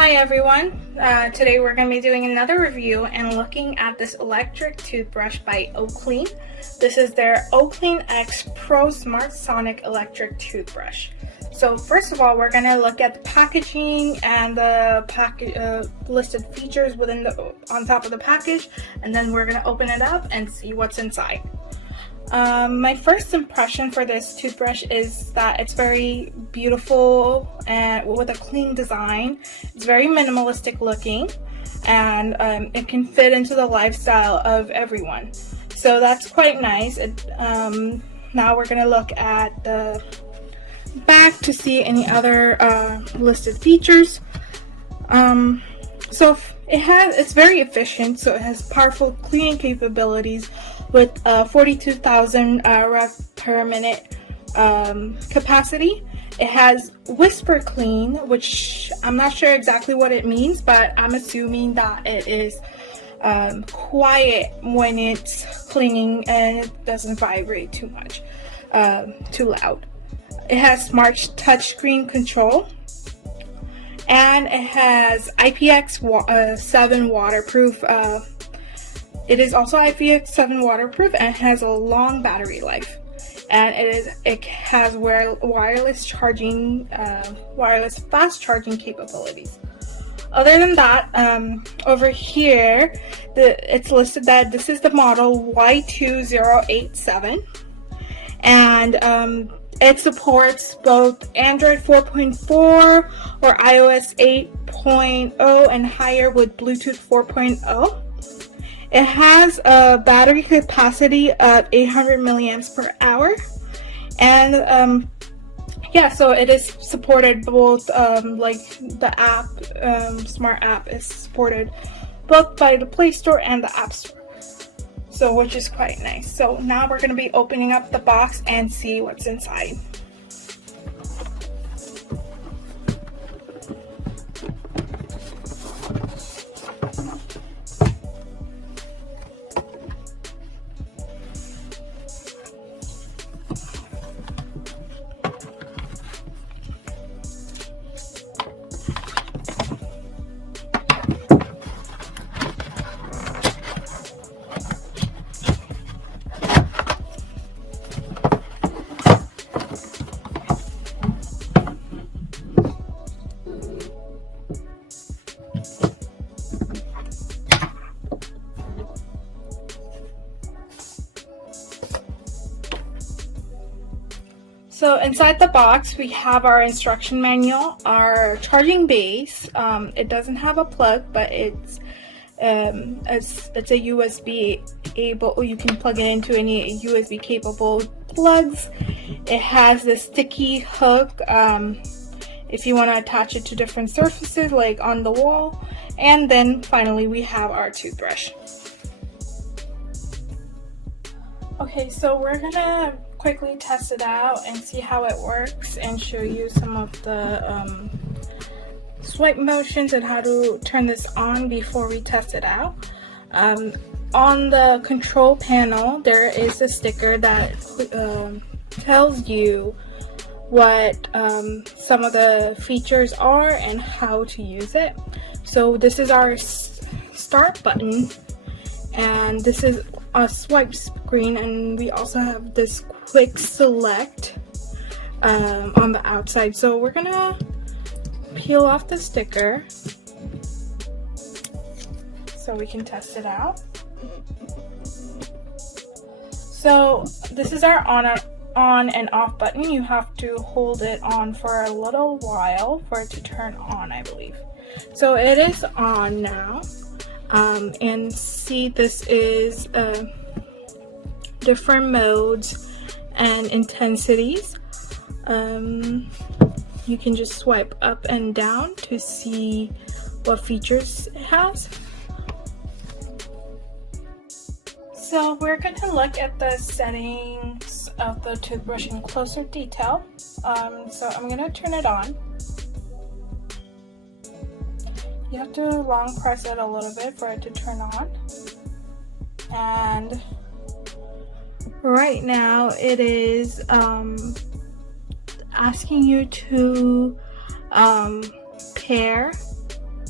Hi everyone, today we're going to be doing another review and looking at this electric toothbrush by Oclean. This is their Oclean X Pro Smart Sonic Electric Toothbrush. So first of all, we're going to look at the packaging and the listed features on top of the package, and then we're going to open it up and see what's inside. My first impression for this toothbrush is that it's very beautiful and with a clean design. It's very minimalistic looking, and it can fit into the lifestyle of everyone. So that's quite nice. Now we're going to look at the back to see any other listed features. So it's very efficient, so it has powerful cleaning capabilities with 42,000 rev per minute capacity. It has whisper clean, which I'm not sure exactly what it means, but I'm assuming that it is quiet when it's cleaning and it doesn't vibrate too much, too loud. It has smart touchscreen control, and it has IPX7 waterproof. It is also IPX7 waterproof, and it has a long battery life. And it has wireless fast charging capabilities. Other than that, over here, it's listed that this is the model Y2087, and it supports both Android 4.4 or iOS 8.0 and higher with Bluetooth 4.0. It has a battery capacity of 800 milliamps per hour, and so it is supported both like the app, smart app is supported both by the Play Store and the App Store. So which is quite nice. So now we're going to be opening up the box and see what's inside. So inside the box we have our instruction manual, our charging base. It doesn't have a plug, but it's a USB able. You can plug it into any USB capable plugs. It has this sticky hook if you want to attach it to different surfaces like on the wall. And then finally we have our toothbrush. Okay, so we're gonna quickly test it out and see how it works and show you some of the swipe motions and how to turn this on before we test it out. On the control panel there is a sticker that tells you what some of the features are and how to use it. So this is our start button, and this is a swipe screen, and we also have this quick select on the outside. So we're gonna peel off the sticker so we can test it out. So this is our on and off button. You have to hold it on for a little while for it to turn on, I believe. So it is on now. And see, this is different modes and intensities. You can just swipe up and down to see what features it has. So we're going to look at the settings of the toothbrush in closer detail. So I'm going to turn it on. You have to long press it a little bit for it to turn on. And right now it is asking you to pair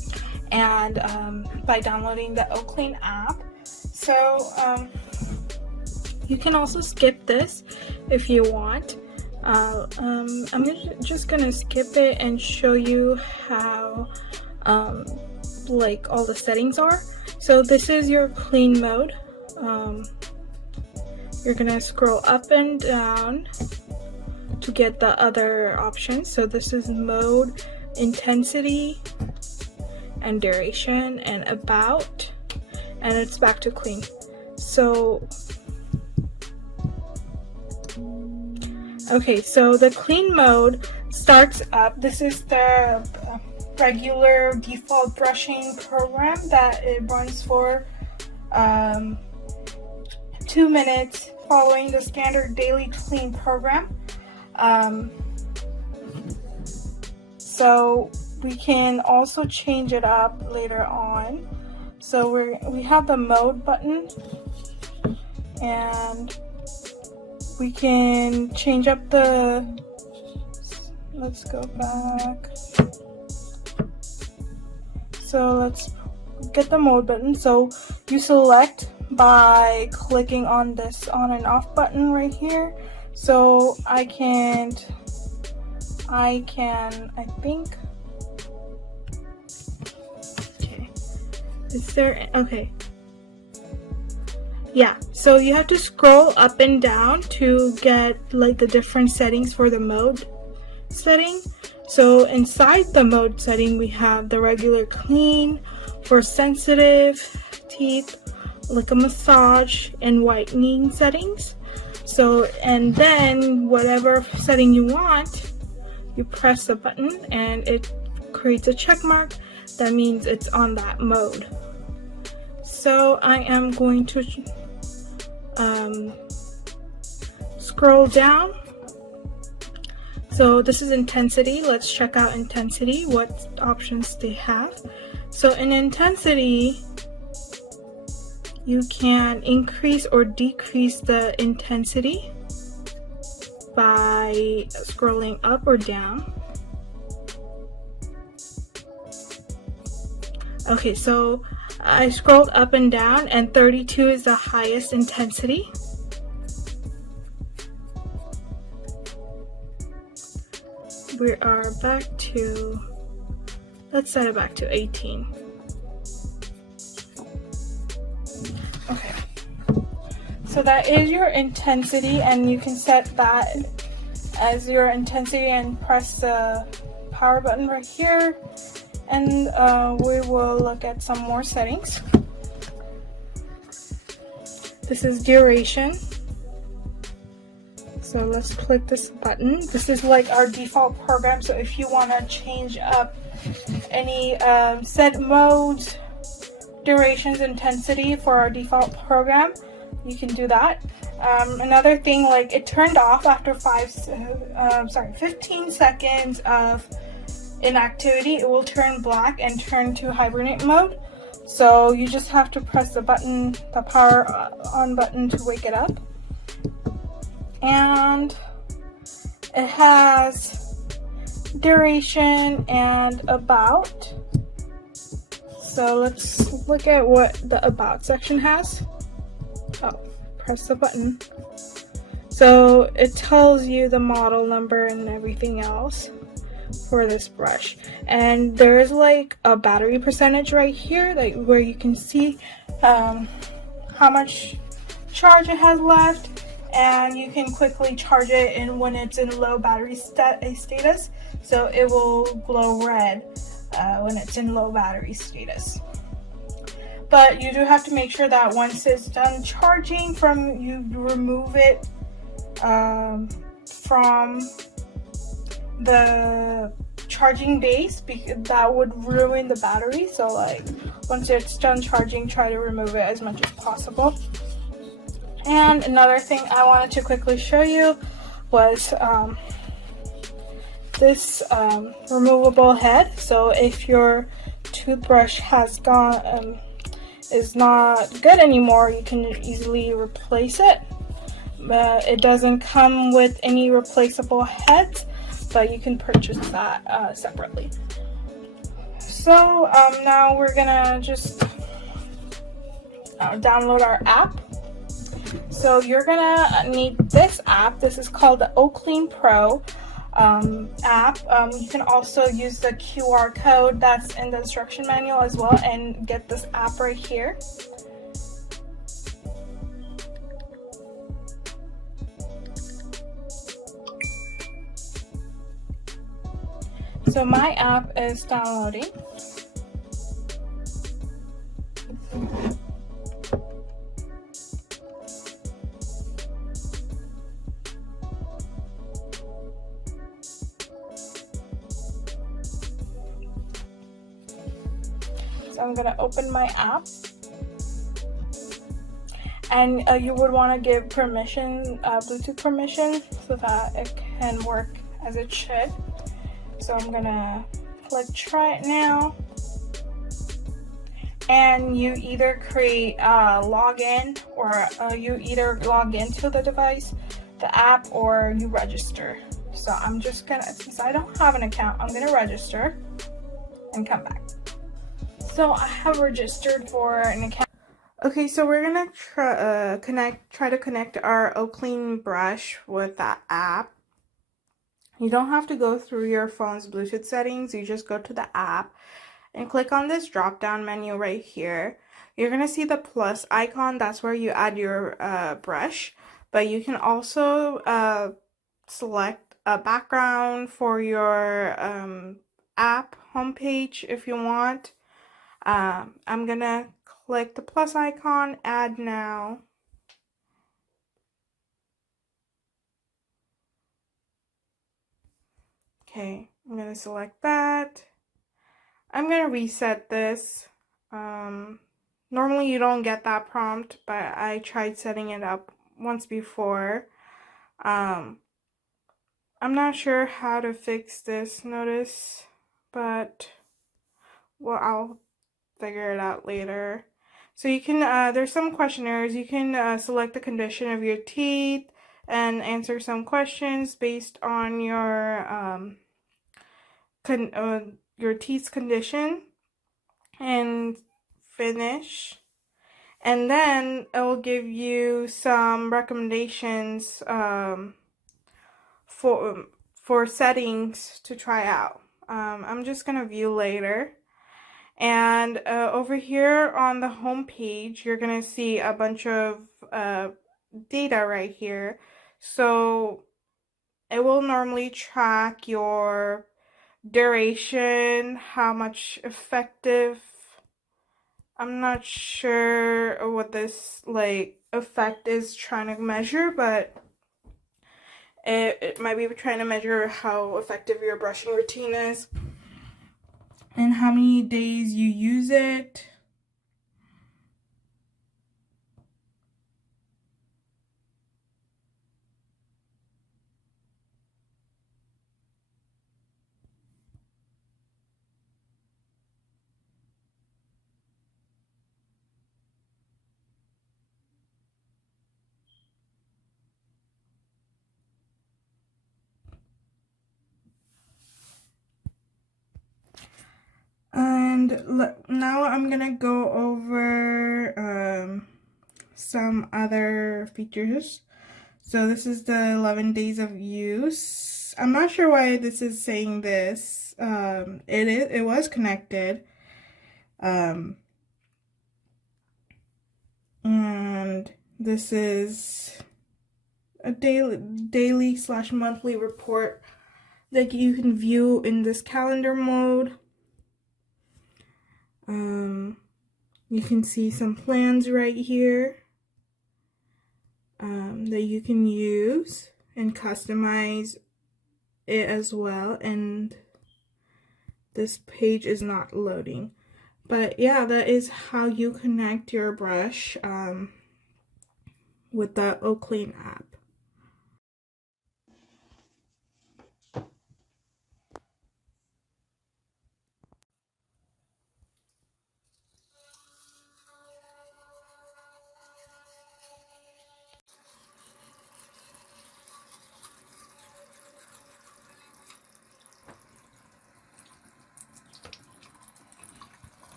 and by downloading the Oclean app. So you can also skip this if you want. I'm just gonna skip it and show you how like all the settings are. So this is your clean mode. You're gonna scroll up and down to get the other options. So this is mode, intensity, and duration, and about, and it's back to clean. So okay, so the clean mode starts up. This is the regular default brushing program that it runs for 2 minutes following the standard daily clean program. So we can also change it up later on. So we have the mode button, and we can change up the, let's go back. So let's get the mode button. So you select by clicking on this on and off button right here. So I think, okay, is there, okay, yeah, so you have to scroll up and down to get like the different settings for the mode setting. So inside the mode setting, we have the regular clean for sensitive teeth, like a massage and whitening settings. So, and then whatever setting you want, you press the button and it creates a check mark. That means it's on that mode. So I am going to scroll down. So this is intensity. Let's check out intensity, what options they have. So in intensity, you can increase or decrease the intensity by scrolling up or down. Okay, so I scrolled up and down, and 32 is the highest intensity. We are back to, let's set it back to 18. Okay, so that is your intensity, and you can set that as your intensity and press the power button right here, and we will look at some more settings. This is duration. So let's click this button. This is like our default program, so if you want to change up any set modes, durations, intensity for our default program, you can do that. Another thing, like it turned off after 15 seconds of inactivity. It will turn black and turn to hibernate mode. So you just have to press the button, the power on button, to wake it up. And it has duration and about. So let's look at what the about section has. Oh, press the button. So it tells you the model number and everything else for this brush. And there's like a battery percentage right here, like where you can see how much charge it has left, and you can quickly charge it in when it's in low battery status. So it will glow red when it's in low battery status. But you do have to make sure that once it's done charging, you remove it from the charging base, because that would ruin the battery. So like once it's done charging, try to remove it as much as possible. And another thing I wanted to quickly show you was this removable head. So if your toothbrush has is not good anymore, you can easily replace it. It doesn't come with any replaceable heads, but you can purchase that separately. So now we're gonna just download our app. So you're gonna need this app. This is called the Oclean Pro app. You can also use the QR code that's in the instruction manual as well and get this app right here. So my app is downloading. So I'm gonna open my app, and you would want to give permission, Bluetooth permission, so that it can work as it should. So I'm gonna click try it now, and you either create a login, or you either log into the device, the app, or you register. So I'm just gonna, since I don't have an account, I'm gonna register and come back. So I have registered for an account. Okay, so we're gonna try to connect our Oclean brush with that app. You don't have to go through your phone's Bluetooth settings. You just go to the app and click on this drop down menu right here. You're gonna see the plus icon. That's where you add your brush, but you can also select a background for your app homepage if you want. I'm gonna click the plus icon, add now. Okay, I'm gonna select that. I'm gonna reset this. Normally you don't get that prompt, but I tried setting it up once before. I'm not sure how to fix this notice, but well, I'll figure it out later. So you can, there's some questionnaires. You can select the condition of your teeth and answer some questions based on your teeth's condition, and finish. And then it will give you some recommendations for settings to try out. I'm just gonna view later. And over here on the home page, you're gonna see a bunch of data right here. So it will normally track your duration, how much effective. I'm not sure what this effect is trying to measure, but it might be trying to measure how effective your brushing routine is and how many days you use it. And now I'm gonna go over some other features. So this is the 11 days of use. I'm not sure why this is saying this. It was connected. And this is a daily/monthly report that you can view in this calendar mode. You can see some plans right here that you can use and customize it as well. And this page is not loading. But yeah, that is how you connect your brush with the Oclean app.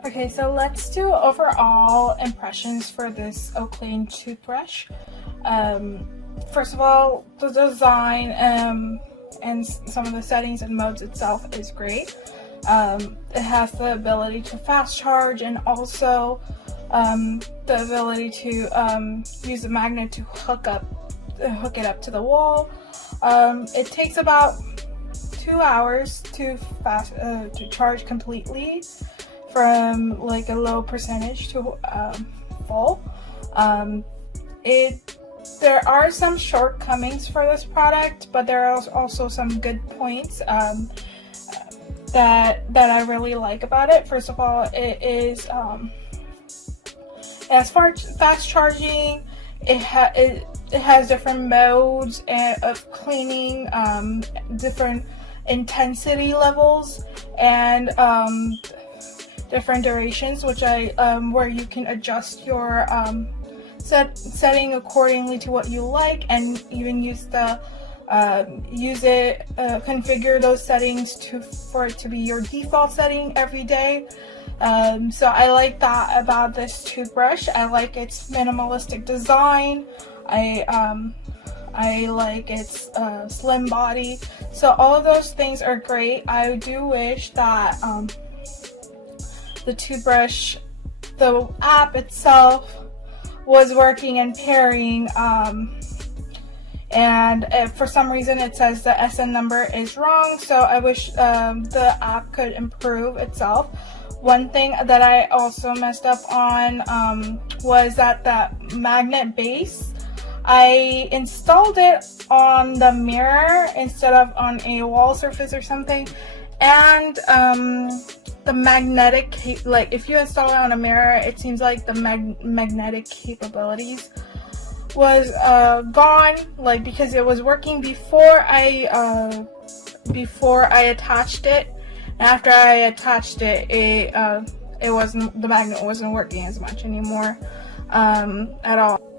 Okay, so let's do overall impressions for this Oclean toothbrush. First of all, the design and some of the settings and modes itself is great. It has the ability to fast charge and also the ability to use a magnet to hook it up to the wall. It takes about 2 hours to charge completely, from like a low percentage to full. There are some shortcomings for this product, but there are also some good points that I really like about it. First of all, it is as far as fast charging, it has different modes of cleaning, different intensity levels, and different durations, which where you can adjust your setting accordingly to what you like, and even configure those settings for it to be your default setting every day. So I like that about this toothbrush. I like its minimalistic design. I like its slim body. So all of those things are great. I do wish that the toothbrush, the app itself, was working and pairing, and if for some reason it says the SN number is wrong, so I wish the app could improve itself. One thing that I also messed up on was that the magnet base, I installed it on the mirror instead of on a wall surface or something, and the magnetic, like if you install it on a mirror, it seems like the magnetic capabilities was gone, like because it was working before I attached it, and after I attached it, the magnet wasn't working as much anymore at all.